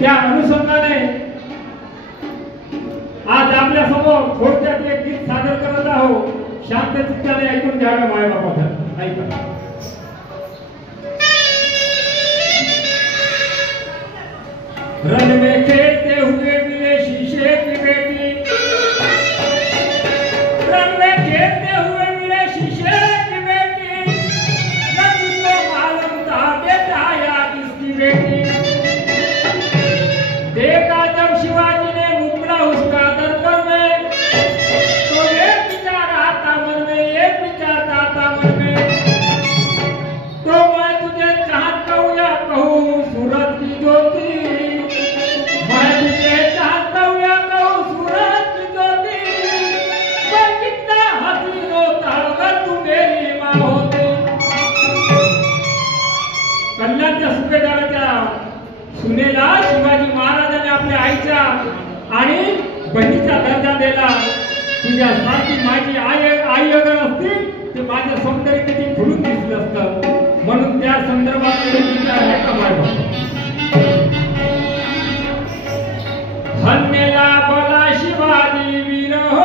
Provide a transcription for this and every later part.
त्या अनुषंगाने आज आपल्या समोर थोडक्यात एक गीत सादर करत आहोत. शांत चित्ताने ऐकून घ्यावे माय बाबा. ऐका. रन में खेलते हुए मिले शीशे की बेटी, रन में खेलते हुए मिले शीशे की बेटी, न किसको मालूम था बेटा या किसकी बेटी. देखा जब शिवाजी ने मुकरा उसका दर्पण में, तो एक विचार आता मन में, एक विचार आता मन में, तो मैं तुझे चाहता हूँ या कहूँ सूरज की ज्योति, मैं तुझे चाहता हूँ या कहूँ सूरज की ज्योति, मैं कितना हसीन होता अगर तू मेरी माँ होती. कल्याणच्या सुभेदाराच्या सुनेला शिवाजी महाराजांनी आपल्या आईच्या आणि बहिणीचा दर्जा दिला. तुझ्यासारखी माझी आई अगर असती ते माझं सौंदर्य किती खुलून दिसलं असतं. म्हणून त्या संदर्भात विचार आहे का माझा. धन्यला बोला शिवाजी वीर हो,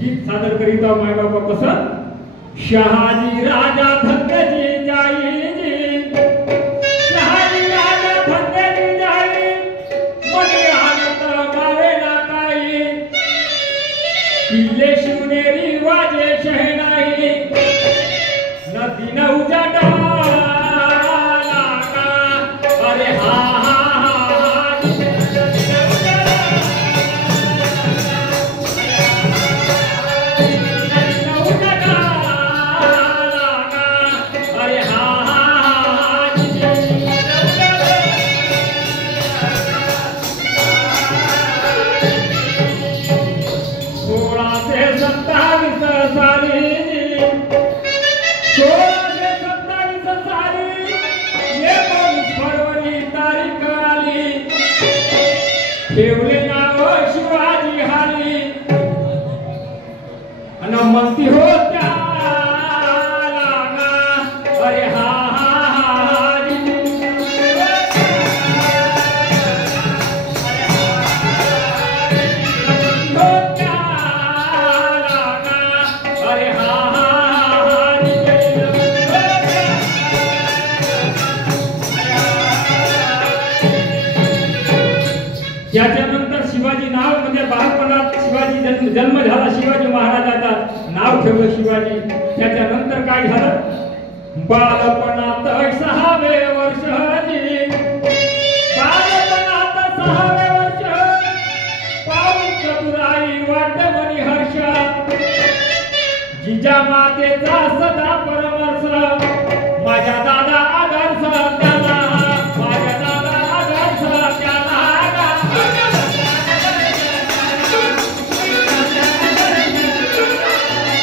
गीत सादर करीत माय बाबा कसं. शहाजी राजा धन्य जी जाई जी, शहाजी राजा धन्य जी जाई, मनी हालत गावे ना काही, किल्ले शिवनेरी वाजे शहनाई, नदी न उजाडा अरे हा हा ठेवले नाव शिवाजी हारी अन म्हणती हो त्याला अरे हा त्याच्यानंतर शिवाजी नाव म्हणजे बालपणात शिवाजी जन्म झाला शिवाजी महाराजाचा नाव ठेवलं शिवाजी. त्याच्यानंतर काय झालं बालपणात 6वे वर्ष बालपणात 6वे वर्ष पाऊस चतुराई वाट मनी हर्ष जिजा मातेचा सदा परमर्श माझ्या दादा आदर्श त्याला माझ्या दादा आदर्श त्याला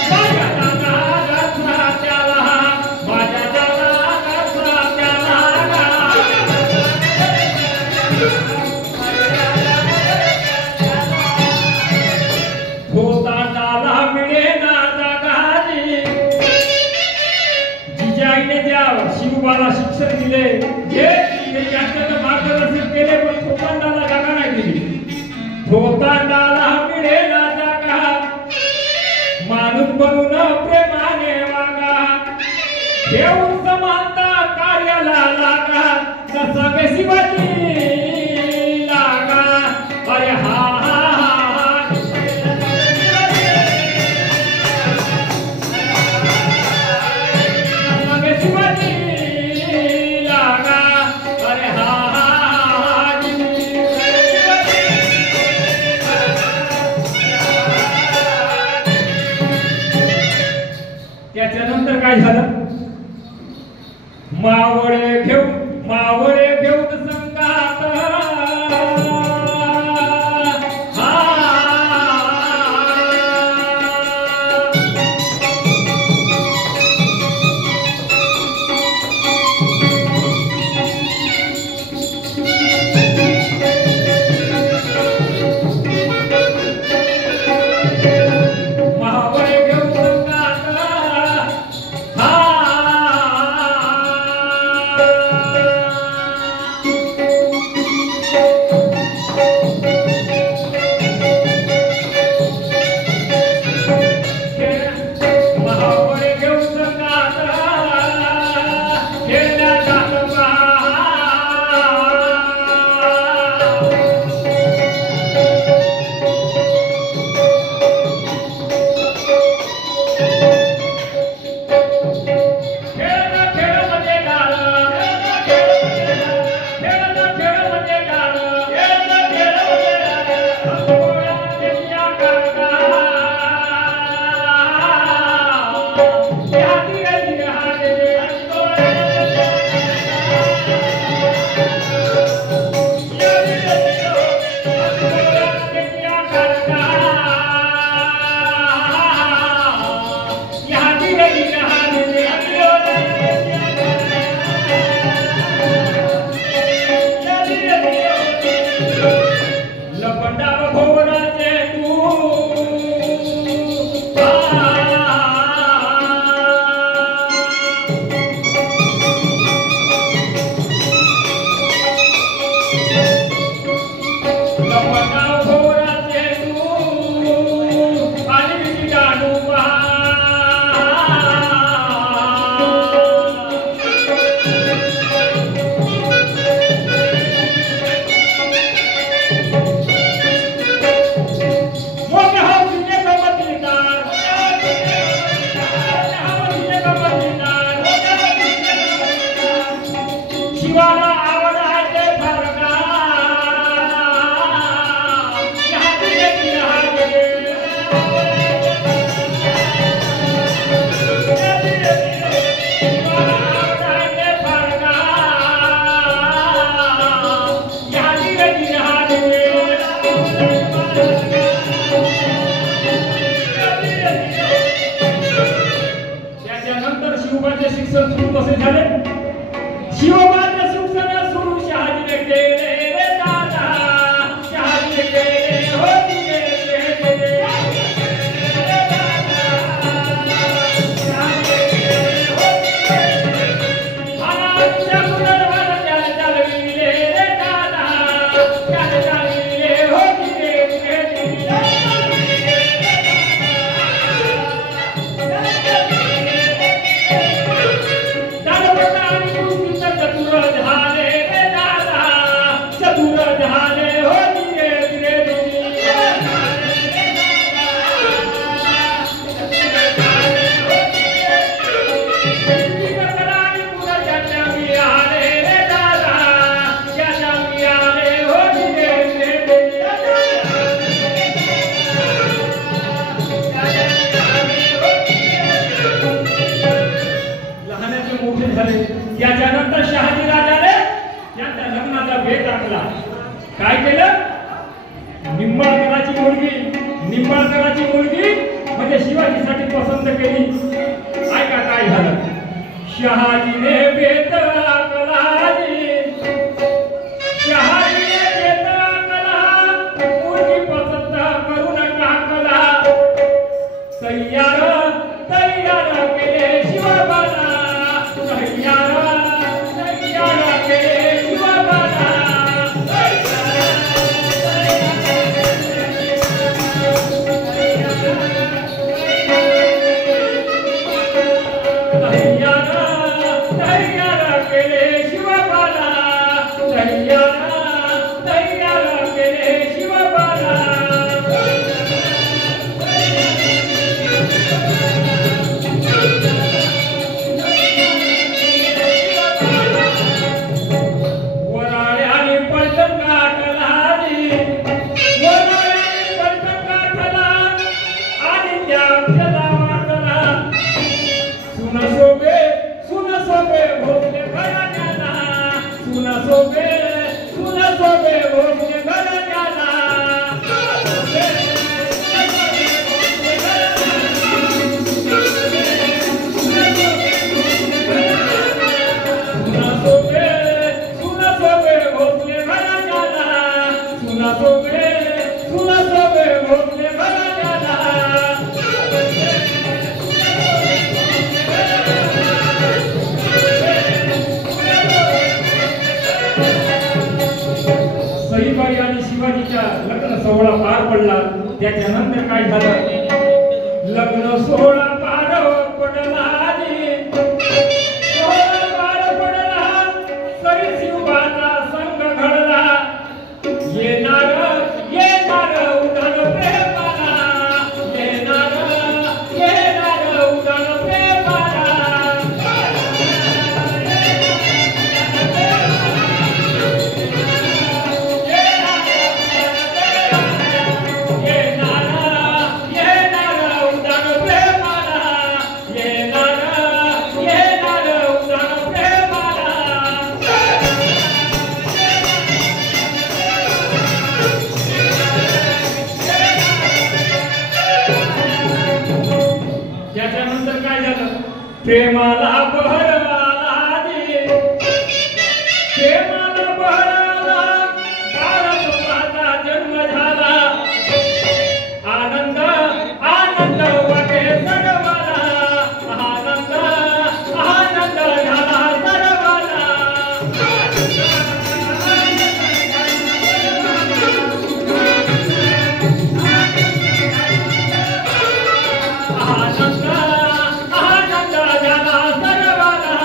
माझ्या दादा आदर्श त्याला माझ्या दादा आदर्श त्याला भोतांडाला मिळेना शिवबाला शिक्षण दिले जे त्यांच्याकडे मार्गदर्शन केले पण भोतांडाला जागा नाही दिली भोतांडाला मिळेना जागा माणूस बनून प्रेमाने वागा देऊन समानता कार्याला लागा जसा शिवाजी लागा अरे हा त्याच्यानंतर काय झालं मावळे घेऊन संगात शिक्षण सुरू कसे झाले शिवबाचे शिक्षण सुरू शहाजीने केले रे दादा शहाजीने केले हो तुझे केले रे दादा शहाजीने केले हो तुझे कुलवाला चालविले रे दादा चालविले हो तुझे काय केलं? निंबाळकराची मुलगी म्हणजे शिवाजीसाठी पसंत केली. ऐका काय झालं. शहाजीने बेत आकलाजी, शहाजीने बेत आकला, मुलगी पसंत करून टाकला. तैयार केले शिवबाला, तैयार केले शिवबाला. सईबाई आणि शिवाजीच्या लग्न सोहळा पार पडला. त्याच्यानंतर काय झालं? लग्न सोहळा पार पडला, सोहळा पार पडला. सई शिवबाचा संग घडला. येणार उडान प्रेमाला, येणार उडान प्रेमाला. त्याच्यानंतर काय झालं? प्रेमाला बहर आला, प्रेमाला बहर आला. बाळाचा जन्म झाला. आनंद वाटे सर्वाला, आनंद झाला सर्वाला. आनंद झाला सर्वाला.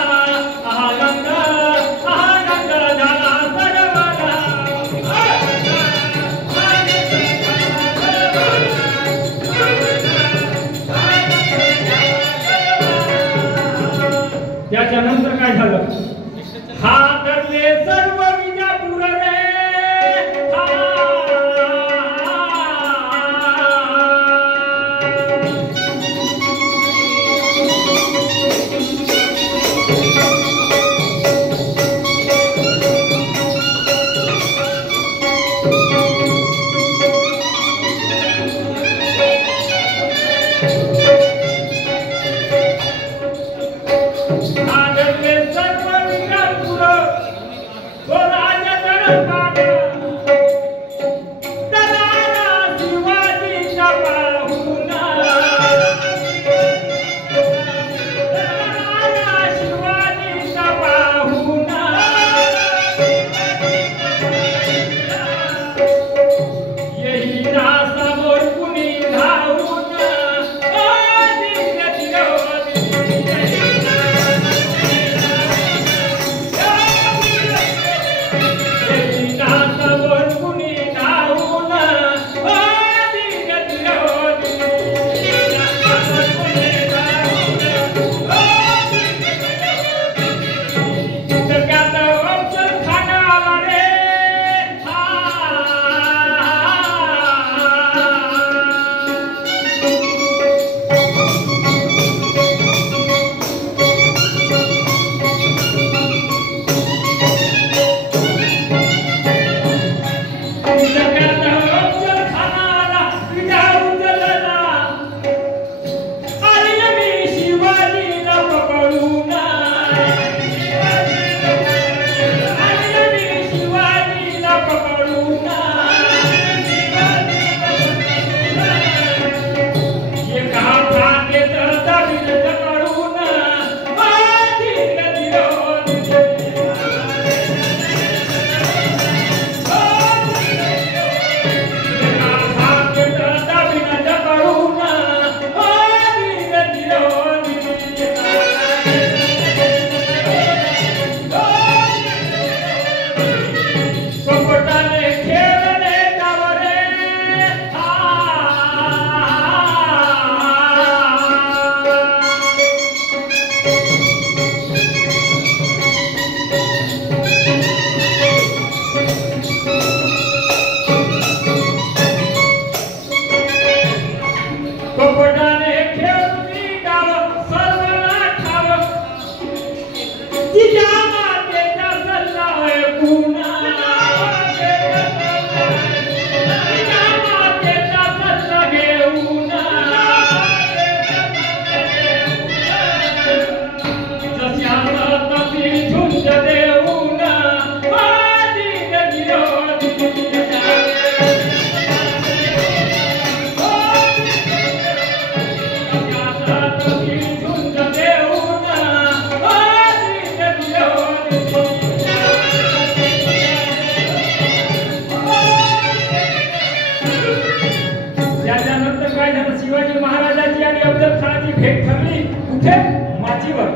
आणि अफजल खानाची भेट ठरली कुठे माचीवर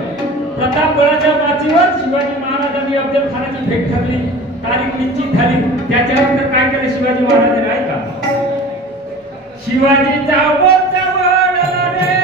प्रतापगडाच्या माचीवर शिवाजी महाराज आणि अफजल खानाची भेट ठरली तारीख निश्चित झाली त्याच्यानंतर काय केलं शिवाजी महाराजांनी ऐका शिवाजीचा मोर्चा वळला रे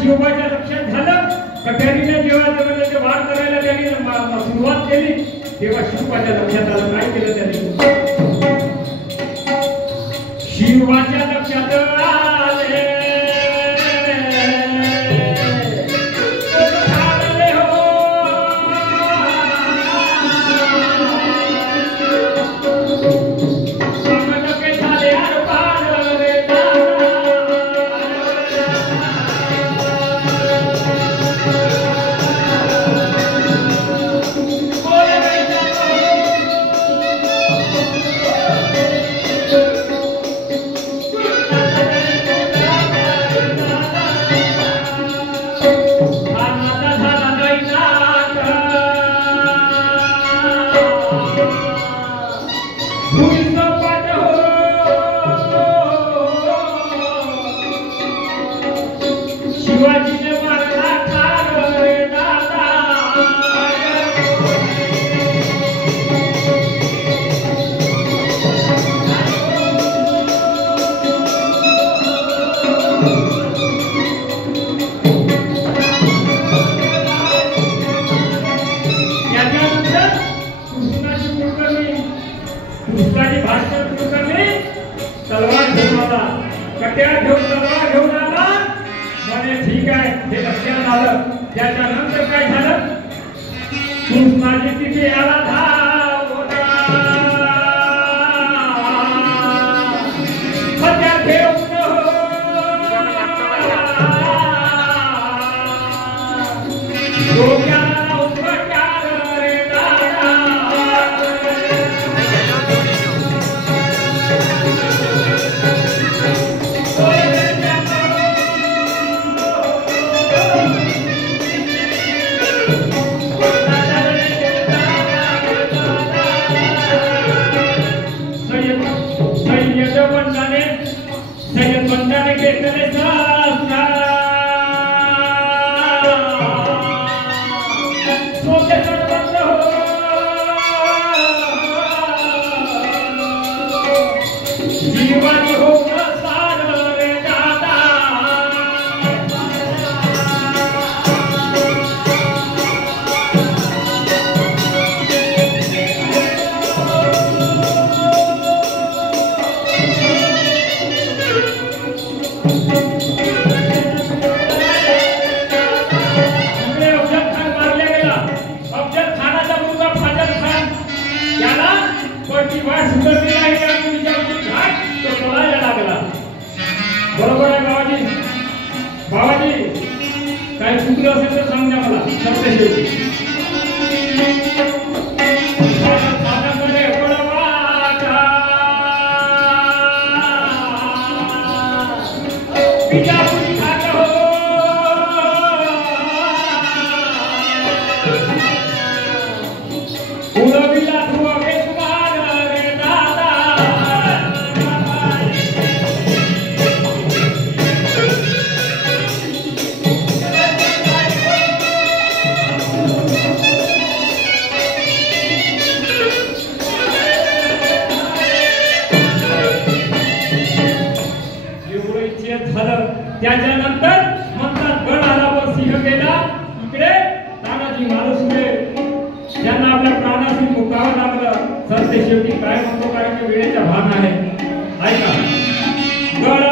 शिवबाच्या लक्षात झालं कट्यारीने जेव्हा ते वार करायला त्यांनी सुरुवात केली तेव्हा शिवबाच्या लक्षात आलं काय केलं त्यांनी शिवबाच्या लक्षात आले त्याच्यानंतर काय झालं कृष्णाजी तिथे आला धावला सध्या ठेवून डोक्याला उपचार रे दादा चुकलं असेल तर सांग द्या मला सरते शेवटी त्याच्यानंतर म्हणतात गड आला व सिंह गेला इकडे तानाजी मालुसरे ज्यांना आपल्या प्राणाशी मुकावं लागलं सर ते शेवटी काय म्हणतो कारण की वेळेचा भान आहे ऐका गड